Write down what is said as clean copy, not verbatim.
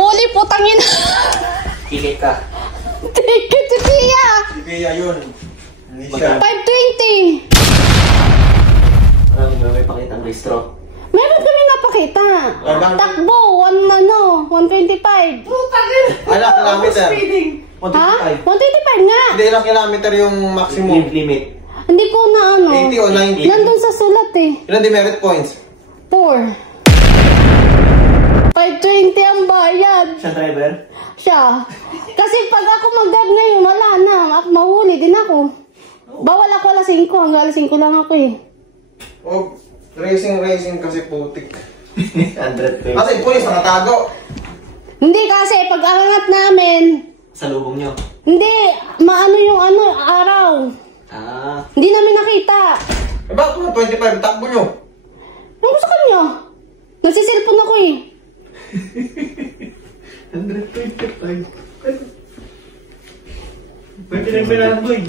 Uli, putangin. Ticket ka. Ticket si Tia. Si Pia yun. Hindi siya. 520. May pakita ang registro. Meron kami napakita. Takbo, 125. Ala, kilometer. Ha? 125 nga. Hindi, ilang kilometer yung maximum. Limit. Hindi ko na ano. 80 o 90. Nandun sa sulat eh. Ilang demerit points? 4. 520 ang bayad. Siya driver? Siya. Kasi pag ako mag-grab ngayon, wala na. Mahuli din ako. Bawal ako alas 5. Hanggang alas 5 lang ako eh. Oh, racing kasi putik. 100 pesos. Kasi pulis, nakatago. Hindi kasi pag angat namin, Sa lubong nyo? hindi, maano yung ano, araw. Ah. Hindi namin nakita. Eh bakit kung 25, takbo nyo? Ano sa kanya? Nagsisilpon ako eh. 125. Pwede na yung boy.